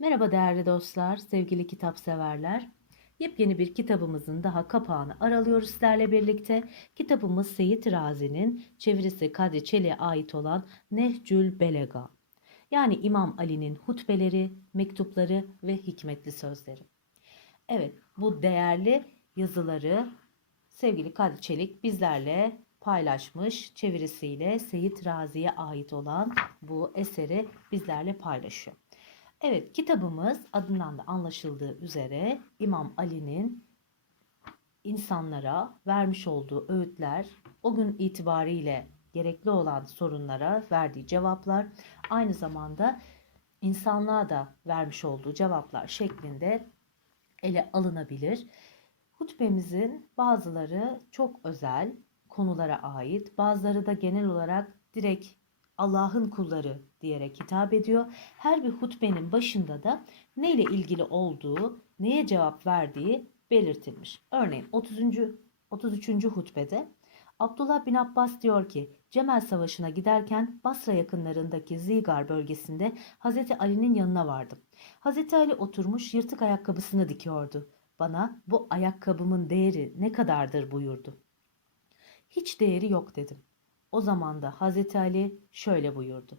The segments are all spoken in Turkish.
Merhaba değerli dostlar, sevgili kitap severler. Yepyeni bir kitabımızın daha kapağını aralıyoruz sizlerle birlikte. Kitabımız Seyit Razi'nin çevirisi Kadri Çelik'e ait olan Nehcül Belega. Yani İmam Ali'nin hutbeleri, mektupları ve hikmetli sözleri. Evet, bu değerli yazıları sevgili Kadri Çelik bizlerle paylaşmış. Çevirisiyle Seyit Razi'ye ait olan bu eseri bizlerle paylaşıyor. Evet, kitabımız adından da anlaşıldığı üzere İmam Ali'nin insanlara vermiş olduğu öğütler, o gün itibariyle gerekli olan sorunlara verdiği cevaplar, aynı zamanda insanlığa da vermiş olduğu cevaplar şeklinde ele alınabilir. Hutbemizin bazıları çok özel konulara ait, bazıları da genel olarak direkt Allah'ın kulları diyerek hitap ediyor. Her bir hutbenin başında da neyle ilgili olduğu, neye cevap verdiği belirtilmiş. Örneğin 30. 33. hutbede Abdullah bin Abbas diyor ki Cemel Savaşı'na giderken Basra yakınlarındaki Zigar bölgesinde Hazreti Ali'nin yanına vardım. Hazreti Ali oturmuş yırtık ayakkabısını dikiyordu. Bana bu ayakkabımın değeri ne kadardır buyurdu. Hiç değeri yok dedim. O zaman da Hazreti Ali şöyle buyurdu.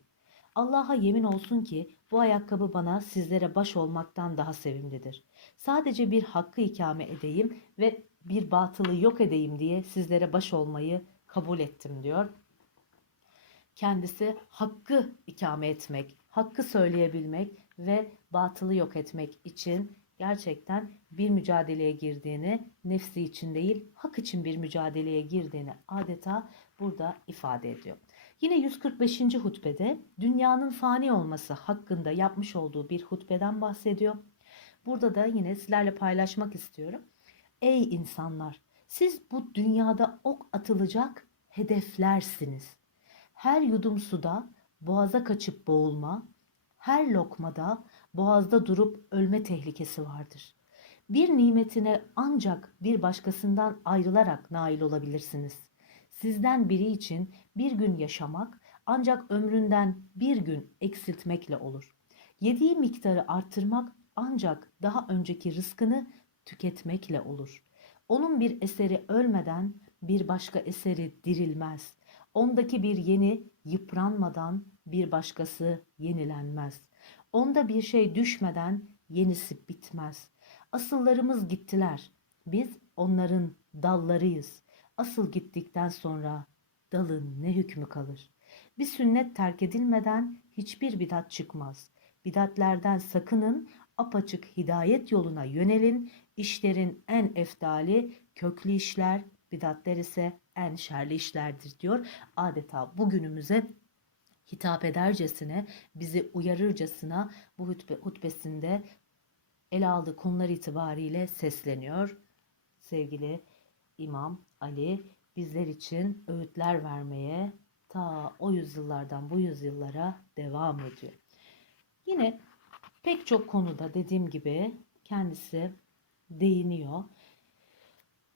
Allah'a yemin olsun ki bu ayakkabı bana sizlere baş olmaktan daha sevimlidir. Sadece bir hakkı ikame edeyim ve bir batılı yok edeyim diye sizlere baş olmayı kabul ettim diyor. Kendisi hakkı ikame etmek, hakkı söyleyebilmek ve batılı yok etmek için gerçekten bir mücadeleye girdiğini, nefsi için değil, hak için bir mücadeleye girdiğini adeta burada ifade ediyor. Yine 145. hutbede dünyanın fani olması hakkında yapmış olduğu bir hutbeden bahsediyor. Burada da yine sizlerle paylaşmak istiyorum. Ey insanlar, siz bu dünyada ok atılacak hedeflersiniz. Her yudum suda boğaza kaçıp boğulma, her lokmada boğazda durup ölme tehlikesi vardır. Bir nimetine ancak bir başkasından ayrılarak nail olabilirsiniz. Sizden biri için bir gün yaşamak ancak ömründen bir gün eksiltmekle olur. Yediği miktarı artırmak ancak daha önceki rızkını tüketmekle olur. Onun bir eseri ölmeden bir başka eseri dirilmez. Ondaki bir yeni yıpranmadan bir başkası yenilenmez. Onda bir şey düşmeden yenisi bitmez. Asıllarımız gittiler. Biz onların dallarıyız. Asıl gittikten sonra dalın ne hükmü kalır? Bir sünnet terk edilmeden hiçbir bidat çıkmaz. Bidatlerden sakının, apaçık hidayet yoluna yönelin. İşlerin en eftali köklü işler, bidatler ise en şerli işlerdir diyor. Adeta bugünümüze hitap edercesine, bizi uyarırcasına bu hutbe, hutbesinde ele aldığı konular itibariyle sesleniyor. Sevgili İmam Ali bizler için öğütler vermeye ta o yüzyıllardan bu yüzyıllara devam ediyor. Yine pek çok konuda dediğim gibi kendisi değiniyor.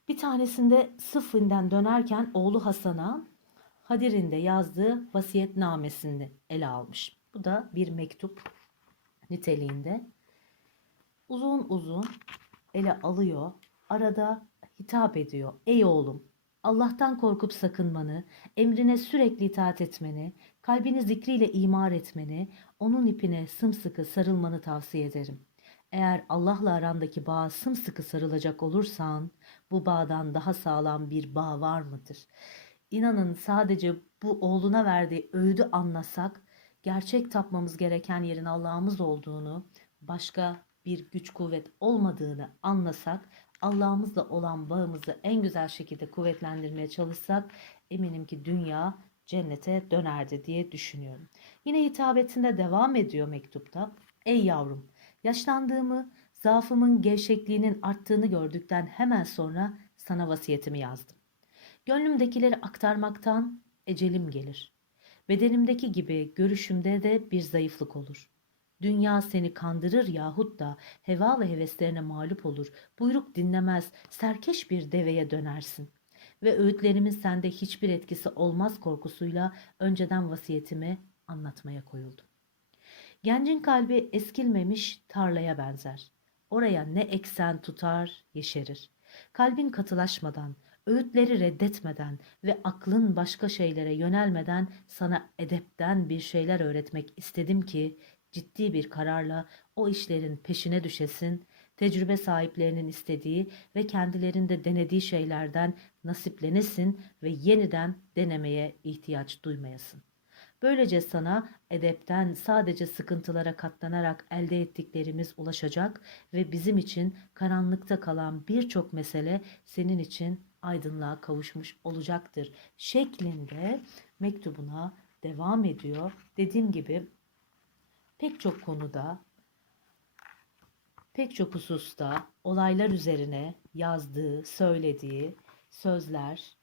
Bir tanesinde Sıfın'dan dönerken oğlu Hasan'a Hadir'inde yazdığı vasiyetnamesini ele almış. Bu da bir mektup niteliğinde. Uzun uzun ele alıyor. Arada hitap ediyor. Ey oğlum, Allah'tan korkup sakınmanı, emrine sürekli itaat etmeni, kalbini zikriyle imar etmeni, onun ipine sımsıkı sarılmanı tavsiye ederim. Eğer Allah'la arandaki bağa sımsıkı sarılacak olursan, bu bağdan daha sağlam bir bağ var mıdır? İnanın sadece bu oğluna verdiği öğüdü anlasak, gerçek tapmamız gereken yerin Allah'ımız olduğunu, başka bir güç kuvvet olmadığını anlasak, Allah'ımızla olan bağımızı en güzel şekilde kuvvetlendirmeye çalışsak eminim ki dünya cennete dönerdi diye düşünüyorum. Yine hitabetinde devam ediyor mektupta. Ey yavrum, yaşlandığımı, zaafımın gevşekliğinin arttığını gördükten hemen sonra sana vasiyetimi yazdım. Gönlümdekileri aktarmaktan ecelim gelir. Bedenimdeki gibi görüşümde de bir zayıflık olur. Dünya seni kandırır yahut da heva ve heveslerine mağlup olur. Buyruk dinlemez, serkeş bir deveye dönersin. Ve öğütlerimin sende hiçbir etkisi olmaz korkusuyla önceden vasiyetimi anlatmaya koyuldum. Gencin kalbi eskilmemiş tarlaya benzer. Oraya ne eksen tutar, yeşerir. Kalbin katılaşmadan, öğütleri reddetmeden ve aklın başka şeylere yönelmeden sana edepten bir şeyler öğretmek istedim ki ciddi bir kararla o işlerin peşine düşesin, tecrübe sahiplerinin istediği ve kendilerinde denediği şeylerden nasiplenesin ve yeniden denemeye ihtiyaç duymayasın. Böylece sana edepten sadece sıkıntılara katlanarak elde ettiklerimiz ulaşacak ve bizim için karanlıkta kalan birçok mesele senin için aydınlığa kavuşmuş olacaktır şeklinde mektubuna devam ediyor. Dediğim gibi pek çok konuda pek çok hususta olaylar üzerine yazdığı, söylediği sözler,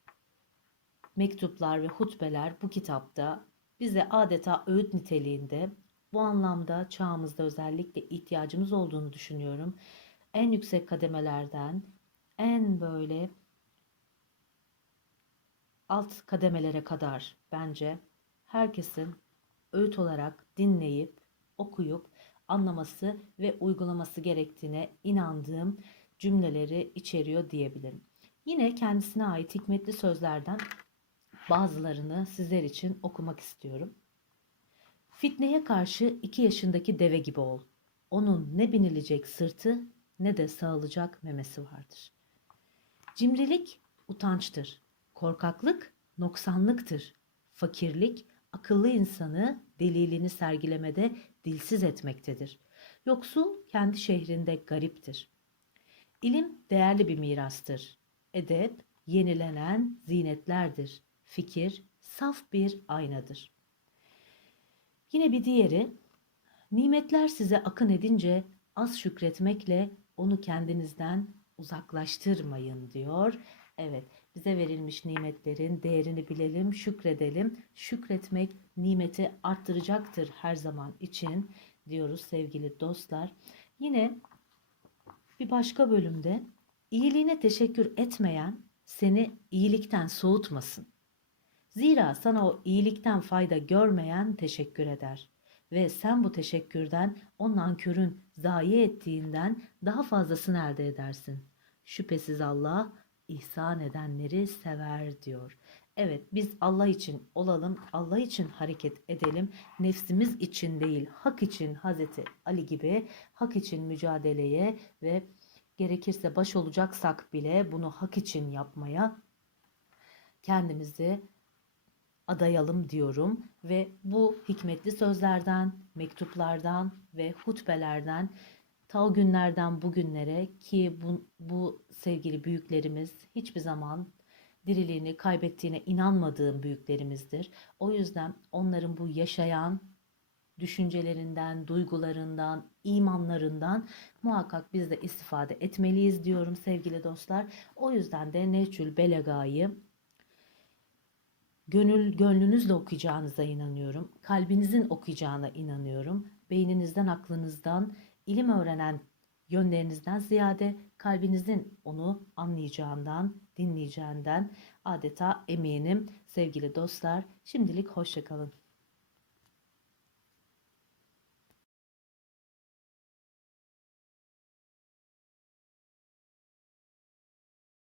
mektuplar ve hutbeler bu kitapta bize adeta öğüt niteliğinde bu anlamda çağımızda özellikle ihtiyacımız olduğunu düşünüyorum. En yüksek kademelerden en böyle alt kademelere kadar bence herkesin öğüt olarak dinleyip, okuyup, anlaması ve uygulaması gerektiğine inandığım cümleleri içeriyor diyebilirim. Yine kendisine ait hikmetli sözlerden bazılarını sizler için okumak istiyorum. Fitneye karşı iki yaşındaki deve gibi ol. Onun ne binilecek sırtı ne de sağılacak memesi vardır. Cimrilik utançtır. Korkaklık noksanlıktır. Fakirlik akıllı insanı delilini sergilemede dilsiz etmektedir. Yoksul kendi şehrinde gariptir. İlim değerli bir mirastır. Edep yenilenen zinetlerdir. Fikir saf bir aynadır. Yine bir diğeri, nimetler size akın edince az şükretmekle onu kendinizden uzaklaştırmayın diyor. Evet, bize verilmiş nimetlerin değerini bilelim, şükredelim. Şükretmek nimeti arttıracaktır her zaman için diyoruz sevgili dostlar. Yine bir başka bölümde iyiliğine teşekkür etmeyen seni iyilikten soğutmasın. Zira sana o iyilikten fayda görmeyen teşekkür eder ve sen bu teşekkürden o nankörün zayi ettiğinden daha fazlasını elde edersin. Şüphesiz Allah ihsan edenleri sever diyor. Evet biz Allah için olalım, Allah için hareket edelim. Nefsimiz için değil, hak için Hazreti Ali gibi hak için mücadeleye ve gerekirse baş olacaksak bile bunu hak için yapmaya kendimizi adayalım diyorum ve bu hikmetli sözlerden, mektuplardan ve hutbelerden ta günlerden bugünlere ki bu, bu sevgili büyüklerimiz hiçbir zaman diriliğini kaybettiğine inanmadığım büyüklerimizdir. O yüzden onların bu yaşayan düşüncelerinden, duygularından, imanlarından muhakkak biz de istifade etmeliyiz diyorum sevgili dostlar. O yüzden de Neçül Belega'yı gönül gönlünüzle okuyacağınıza inanıyorum. Kalbinizin okuyacağına inanıyorum. Beyninizden, aklınızdan, ilim öğrenen yönlerinizden ziyade kalbinizin onu anlayacağından, dinleyeceğinden adeta eminim sevgili dostlar. Şimdilik hoşçakalın.